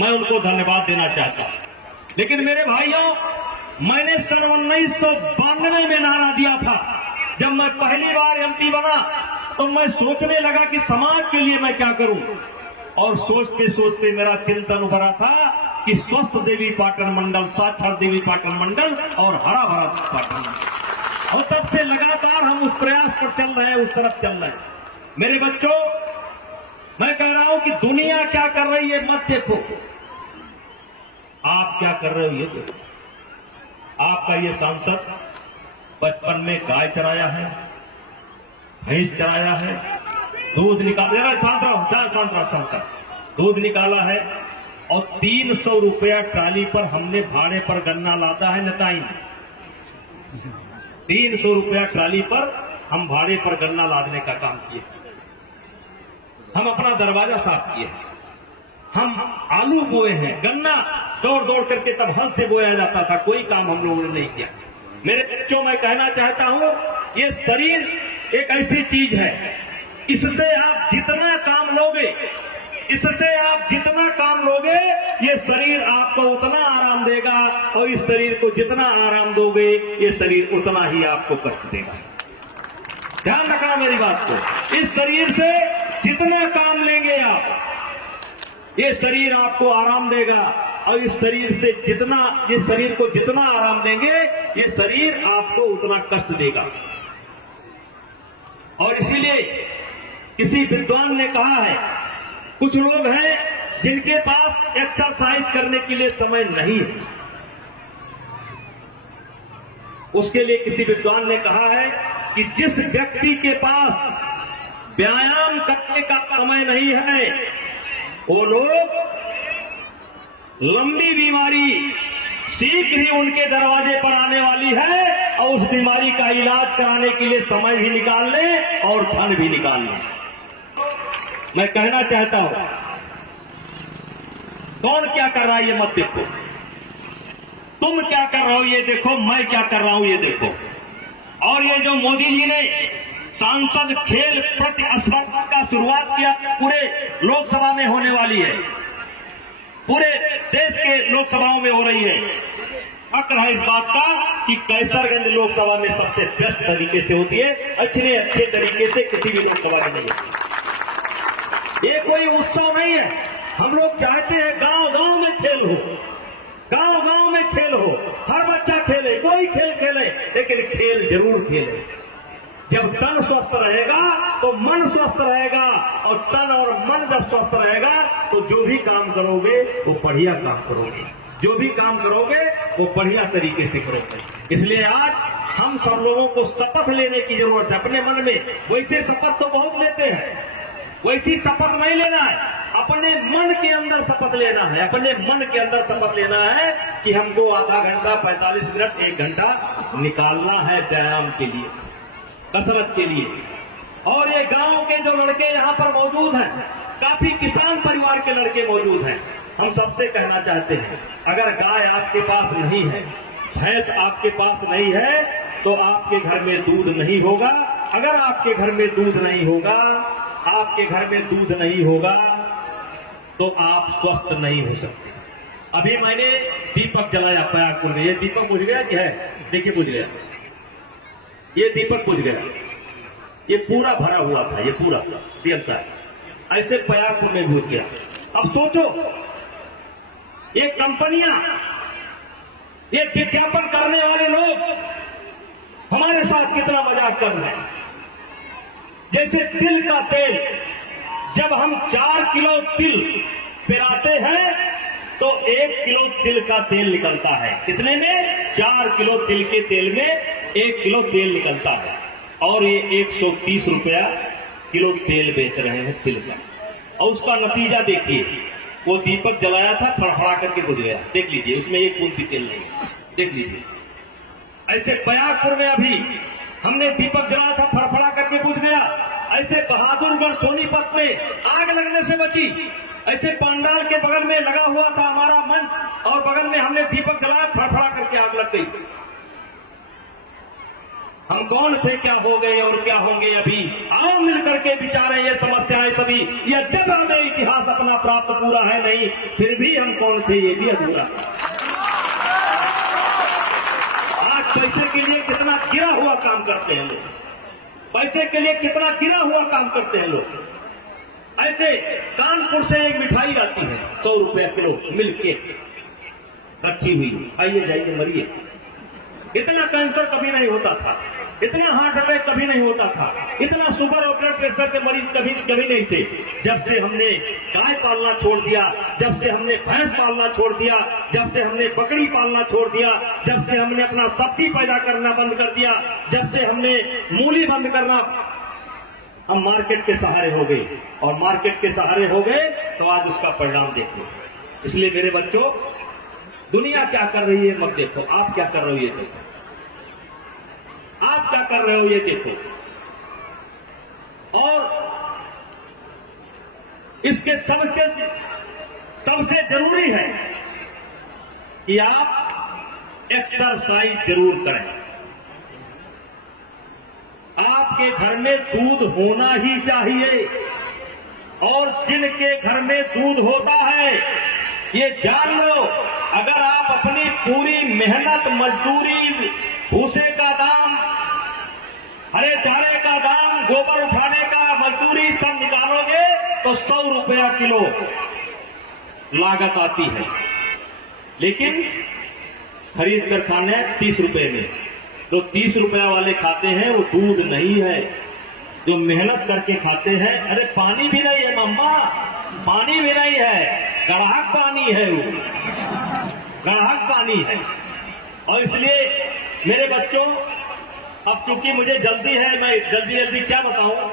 मैं उनको धन्यवाद देना चाहता हूं। लेकिन मेरे भाइयों, मैंने सन 1992 में नारा दिया था। जब मैं पहली बार एमपी बना तो मैं सोचने लगा कि समाज के लिए मैं क्या करूं, और सोचते सोचते मेरा चिंतन उभरा था कि स्वस्थ देवी पाटन मंडल, साक्षर देवी पाटन मंडल और हरा भरा पाटन मंडल। और तब से लगातार हम उस प्रयास पर चल रहे हैं, उस तरफ चल रहे हैं। मेरे बच्चों, मैं कह रहा हूं कि दुनिया क्या कर रही है मत देखो, आप क्या कर रहे हो ये देखो। आपका ये सांसद बचपन में गाय चराया है, भैंस चराया है, दूध निकाला, दूध निकाला है, और 300 रुपया ट्राली पर हमने भाड़े पर गन्ना लाता है नताई। 300 रुपया ट्राली पर हम भाड़े पर गन्ना लादने का काम किए। हम अपना दरवाजा साफ किए, हम आलू बोए हैं, गन्ना दौड़ दौड़ करके तब हल से बोया जाता था, कोई काम हम लोगों ने नहीं किया। मेरे बच्चों, मैं कहना चाहता हूं, ये शरीर एक ऐसी चीज है, इससे आप जितना काम लोगे, इससे आप जितना काम लोगे, ये शरीर आपको उतना आराम देगा, और इस शरीर को जितना आराम दोगे, ये शरीर उतना ही आपको कष्ट देगा। ध्यान रखना मेरी बात को। इस शरीर से जितना काम लेंगे आप, ये शरीर आपको आराम देगा, और इस शरीर से जितना, ये शरीर को जितना आराम देंगे, ये शरीर आपको उतना कष्ट देगा। और इसीलिए किसी विद्वान ने कहा है, कुछ लोग हैं जिनके पास एक्सरसाइज करने के लिए समय नहीं है। उसके लिए किसी विद्वान ने कहा है कि जिस व्यक्ति के पास व्यायाम करने का समय नहीं है, वो लोग लंबी बीमारी शीघ्र ही उनके दरवाजे पर आने वाली है, और उस बीमारी का इलाज कराने के लिए समय भी निकाल लें और धन भी निकाल लें। मैं कहना चाहता हूं, कौन क्या कर रहा है ये मत देखो, तुम क्या कर रहे हो ये देखो, मैं क्या कर रहा हूं ये देखो। और ये जो मोदी जी ने सांसद खेल प्रतिस्पर्धा का शुरुआत किया, पूरे लोकसभा में होने वाली है, पूरे देश के लोकसभाओं में हो रही है। हक है इस बात का कि कैसरगंज लोकसभा में सबसे बेस्ट तरीके से होती है, अच्छे तरीके से किसी भी लोकसभा में नहीं है। ये कोई उत्सव नहीं है। हम लोग चाहते हैं गांव गांव में खेल हो, गांव गांव में खेल हो, हर बच्चा खेले, कोई खेल खेले, लेकिन खेल जरूर खेले। जब तन स्वस्थ रहेगा तो मन स्वस्थ रहेगा, और तन और मन जब स्वस्थ रहेगा तो जो भी काम करोगे वो बढ़िया काम करोगे, जो भी काम करोगे वो बढ़िया तरीके से करोगे। इसलिए आज हम सब लोगों को शपथ लेने की जरूरत है अपने मन में। वैसे शपथ तो बहुत लेते हैं, वैसी शपथ नहीं लेना है, अपने मन के अंदर शपथ लेना है। अपने मन के अंदर शपथ लेना है कि हमको आधा घंटा, 45 मिनट, 1 घंटा निकालना है व्यायाम के लिए, कसरत के लिए। और ये गांव के जो लड़के यहाँ पर मौजूद हैं, काफी किसान परिवार के लड़के मौजूद हैं। हम सबसे कहना चाहते हैं, अगर गाय आपके पास नहीं है, भैंस आपके पास नहीं है, तो आपके घर में दूध नहीं होगा। अगर आपके घर में दूध नहीं होगा, आपके घर में दूध नहीं होगा, तो आप स्वस्थ नहीं हो सकते। अभी मैंने दीपक जलाया पयागपुर में, ये दीपक बुझ गया क्या है? देखिए बुझ गया, ये दीपक बुझ गया, ये पूरा भरा हुआ था, ये पूरा दिया ऐसे पयागपुर में बुझ गया। अब सोचो, ये कंपनियां, ये विज्ञापन करने वाले लोग हमारे साथ कितना मजाक कर रहे हैं। जैसे तिल का तेल, जब हम 4 किलो तिल पिराते हैं तो 1 किलो तिल का तेल निकलता है। कितने में? 4 किलो तिल के तेल में 1 किलो तेल निकलता है। और ये 130 रुपया किलो तेल बेच रहे हैं तिल का। और उसका नतीजा देखिए, वो दीपक जलाया था, फड़फड़ा करके बुझ गया। देख लीजिए, उसमें एक बूंद भी तेल नहीं, देख लीजिए। ऐसे पयागपुर में अभी हमने दीपक जलाया था, फड़फड़ा करके बुझ गया। ऐसे बहादुरगढ़ सोनीपत में आग लगने से बची। ऐसे पंडाल के बगल में लगा हुआ था हमारा मंच, और बगल में हमने दीपक जलाया, फड़फड़ा करके आग लग गई। हम कौन थे, क्या हो गए और क्या होंगे अभी। आओ मिलकर के विचारें ये समस्याएं सभी। यद्यपि हमें इतिहास अपना प्राप्त पूरा है नहीं, फिर भी हम कौन थे ये भी अधूरा। आज पैसे के लिए कितना गिरा हुआ काम करते हैं लोग, पैसे के लिए कितना गिरा हुआ काम करते हैं लोग। ऐसे कानपुर से एक मिठाई आती है 100 रुपया किलो मिल्क केक रखी हुई, आइए जाइए मरिए। इतना कैंसर कभी नहीं होता था, इतना हार्ट अटैक कभी नहीं होता था, इतना शुगर और ब्लड प्रेशर के मरीज कभी नहीं थे। जब से हमने गाय पालना छोड़ दिया, जब से हमने भैंस पालना छोड़ दिया, जब से हमने बकरी पालना छोड़ दिया, जब से हमने अपना सब्जी पैदा करना बंद कर दिया, जब से हमने मूली बंद करना, हम मार्केट के सहारे हो गए। और मार्केट के सहारे हो गए तो आज उसका परिणाम देखो। इसलिए मेरे बच्चों, दुनिया क्या कर रही है मत देखो, आप क्या कर रहे हो ये देखो। आप क्या कर रहे हो ये देखो। और इसके सबसे जरूरी है कि आप एक्सरसाइज जरूर करें। आपके घर में दूध होना ही चाहिए, और जिनके घर में दूध होता है ये जान लो, अगर आप अपनी पूरी मेहनत, मजदूरी, भूसे का दाम, हरे चारे का दाम, गोबर उठाने का मजदूरी सब निकालोगे तो 100 रुपया किलो लागत आती है। लेकिन खरीद कर खाने 30 रुपए में, तो 30 रुपया वाले खाते हैं वो दूध नहीं है। जो मेहनत करके खाते हैं, अरे पानी भी नहीं है मम्मा, पानी भी नहीं है, ग्राहक पानी है, वो ग्राहक पानी है। और इसलिए मेरे बच्चों, अब चूंकि मुझे जल्दी है, मैं जल्दी क्या बताऊं,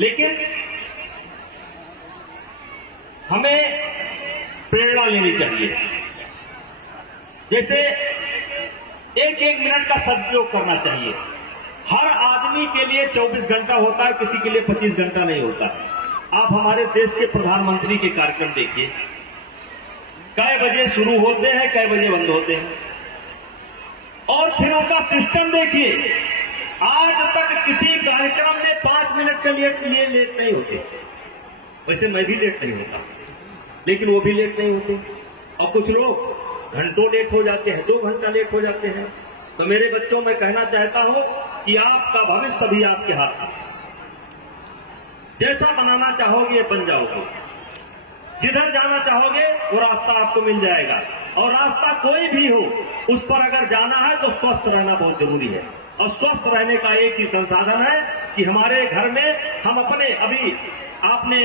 लेकिन हमें प्रेरणा लेनी चाहिए। जैसे एक मिनट का सदुपयोग करना चाहिए। हर आदमी के लिए 24 घंटा होता है, किसी के लिए 25 घंटा नहीं होता। आप हमारे देश के प्रधानमंत्री के कार्यक्रम देखिए, कै बजे शुरू होते हैं, कै बजे बंद होते हैं, और फिर उनका सिस्टम देखिए। आज तक किसी कार्यक्रम में 5 मिनट के लिए लेट नहीं होते। वैसे मैं भी लेट नहीं होता, लेकिन वो भी लेट नहीं होते। और कुछ लोग घंटों लेट हो जाते हैं, 2 घंटा लेट हो जाते हैं। तो मेरे बच्चों, मैं कहना चाहता हूं कि आपका भविष्य भी आपके हाथ में। जैसा बनाना चाहोगे ये बन जाओगे, जिधर जाना चाहोगे वो रास्ता आपको मिल जाएगा। और रास्ता कोई भी हो, उस पर अगर जाना है तो स्वस्थ रहना बहुत जरूरी है। और स्वस्थ रहने का एक ही संसाधन है कि हमारे घर में हम अपने, अभी आपने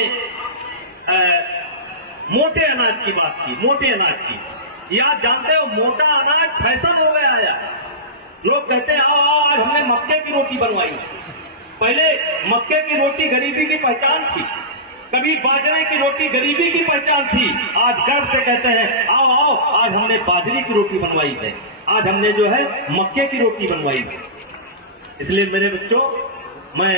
मोटे अनाज की बात की, मोटे अनाज की, या जानते हो मोटा अनाज फैशन हो गया है। लोग कहते हैं आओ आओ आज हमने मक्के की रोटी बनवाई। पहले मक्के की रोटी गरीबी की पहचान थी, कभी बाजरे की रोटी गरीबी की पहचान थी। आज गर्व से कहते हैं आओ आओ आज हमने बाजरे की रोटी बनवाई है, आज हमने जो है मक्के की रोटी बनवाई है। इसलिए मेरे बच्चों, मैं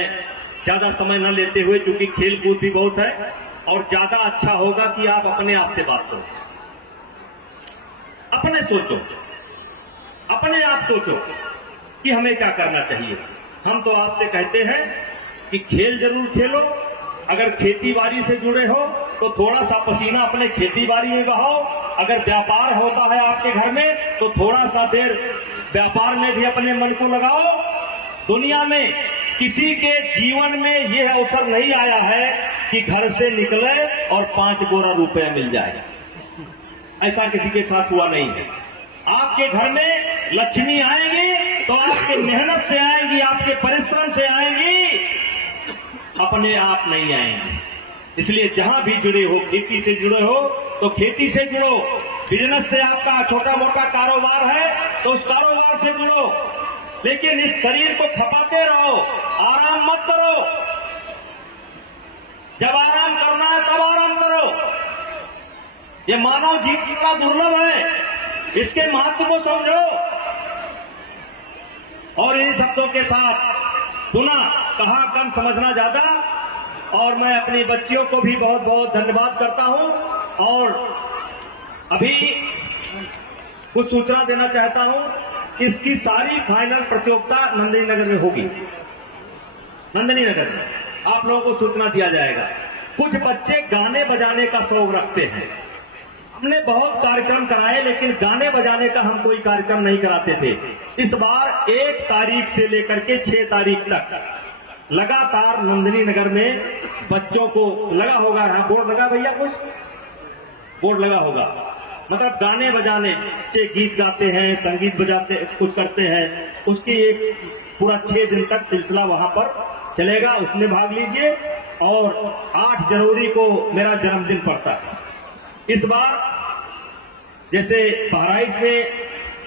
ज्यादा समय न लेते हुए, क्योंकि खेल कूद भी बहुत है, और ज्यादा अच्छा होगा कि आप अपने आप से बात करो, अपने सोचो, अपने आप सोचो कि हमें क्या करना चाहिए। हम तो आपसे कहते हैं कि खेल जरूर खेलो, अगर खेती बाड़ी से जुड़े हो तो थोड़ा सा पसीना अपने खेती बाड़ी में बहाओ, अगर व्यापार होता है आपके घर में तो थोड़ा सा देर व्यापार में भी अपने मन को लगाओ। दुनिया में किसी के जीवन में यह अवसर नहीं आया है कि घर से निकले और 5 गोरा रुपया मिल जाए, ऐसा किसी के साथ हुआ नहीं है। आपके घर में लक्ष्मी आएंगी तो आपके मेहनत से आएंगी, आपके परिश्रम से आएंगी, अपने आप नहीं आएंगे। इसलिए जहां भी जुड़े हो, खेती से जुड़े हो तो खेती से जुड़ो, बिजनेस से आपका छोटा मोटा कारोबार है तो उस कारोबार से जुड़ो, लेकिन इस शरीर को खपाते रहो, आराम मत करो। जब आराम करना है तब आराम करो। ये मानव जीवन का दुर्लभ है, इसके महत्व को समझो। और इन शब्दों के साथ पुनः कहा कम समझना ज्यादा, और मैं अपनी बच्चियों को भी बहुत बहुत धन्यवाद करता हूं। और अभी कुछ सूचना देना चाहता हूं इसकी सारी फाइनल प्रतियोगिता नंदिनी नगर में होगी। नंदिनी नगर में आप लोगों को सूचना दिया जाएगा। कुछ बच्चे गाने बजाने का शौक रखते हैं। हमने बहुत कार्यक्रम कराए, लेकिन गाने बजाने का हम कोई कार्यक्रम नहीं कराते थे। इस बार 1 तारीख से लेकर के 6 तारीख तक लगातार नंदिनी नगर में बच्चों को लगा होगा, यहाँ बोर्ड लगा भैया, कुछ बोर्ड लगा होगा, मतलब गाने बजाने, बच्चे गीत गाते हैं, संगीत बजाते, कुछ करते हैं, उसकी एक पूरा 6 दिन तक सिलसिला वहां पर चलेगा। उसमें भाग लीजिए। और 8 जनवरी को मेरा जन्मदिन पड़ता है। इस बार जैसे बहराइच में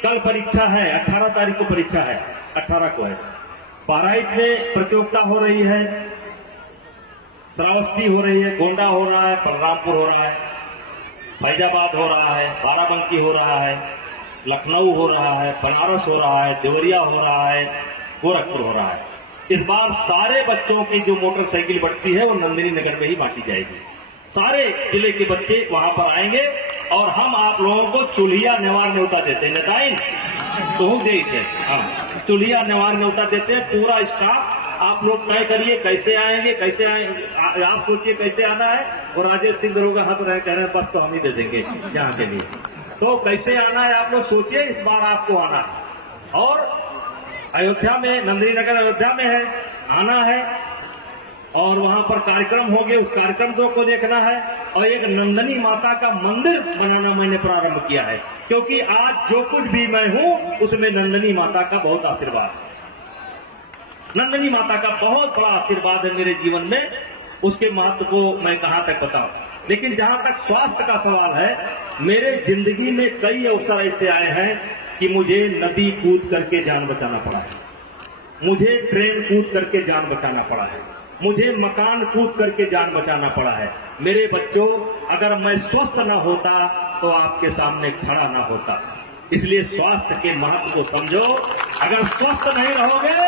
कल परीक्षा है, 18 तारीख को परीक्षा है, 18 को है। बहराइच में प्रतियोगिता हो रही है, श्रावस्ती हो रही है, गोंडा हो रहा है, बलरामपुर हो रहा है, फैजाबाद हो रहा है, बाराबंकी हो रहा है, लखनऊ हो रहा है, बनारस हो रहा है, देवरिया हो रहा है, गोरखपुर हो रहा है। इस बार सारे बच्चों की जो मोटरसाइकिल बढ़ती है वो नंदिनी नगर में ही बांटी जाएगी। सारे जिले के बच्चे वहां पर आएंगे और हम आप लोगों को चूल्हिया नेवार न्योता देते हैं। नेताइन तो देते हैं, हाँ, चूल्हिया नेवार न्योता देते हैं। पूरा स्टाफ आप लोग तय करिए कैसे आएंगे, कैसे आएंगे, आप सोचिए कैसे आना है। और राजेश सिंह दरोगा हाथ रहे कह रहे हैं बस तो हम ही दे देंगे यहाँ के लिए। तो कैसे आना है आप लोग सोचिए, इस बार आपको आना है। और अयोध्या में, नंदिनी नगर अयोध्या में है, आना है और वहां पर कार्यक्रम होंगे, उस कार्यक्रम को देखना है। और एक नंदिनी माता का मंदिर बनाना मैंने प्रारंभ किया है, क्योंकि आज जो कुछ भी मैं हूं उसमें नंदिनी माता का बहुत आशीर्वाद है। नंदिनी माता का बहुत बड़ा आशीर्वाद है मेरे जीवन में। उसके महत्व को मैं कहां तक बताऊं, लेकिन जहां तक स्वास्थ्य का सवाल है, मेरे जिंदगी में कई अवसर ऐसे आए हैं कि मुझे नदी कूद करके जान बचाना पड़ा है, मुझे ट्रेन कूद करके जान बचाना पड़ा है, मुझे मकान कूद करके जान बचाना पड़ा है। मेरे बच्चों, अगर मैं स्वस्थ न होता तो आपके सामने खड़ा न होता। इसलिए स्वास्थ्य के महत्व को समझो। अगर स्वस्थ नहीं रहोगे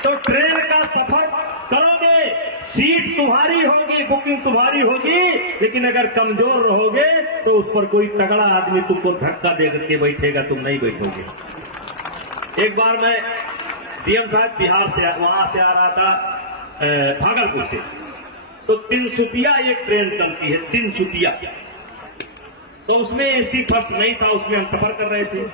तो ट्रेन का सफर करोगे, सीट तुम्हारी होगी, बुकिंग तुम्हारी होगी, लेकिन अगर कमजोर रहोगे तो उस पर कोई तगड़ा आदमी तुमको धक्का दे करके बैठेगा, तुम नहीं बैठोगे। एक बार मैं डीएम साहब बिहार से, वहां से आ रहा था भागलपुर से, तो तिनसुकिया एक ट्रेन चलती है, तिनसुकिया। तो उसमें एसी फर्स्ट नहीं था, उसमें हम सफर कर रहे थे।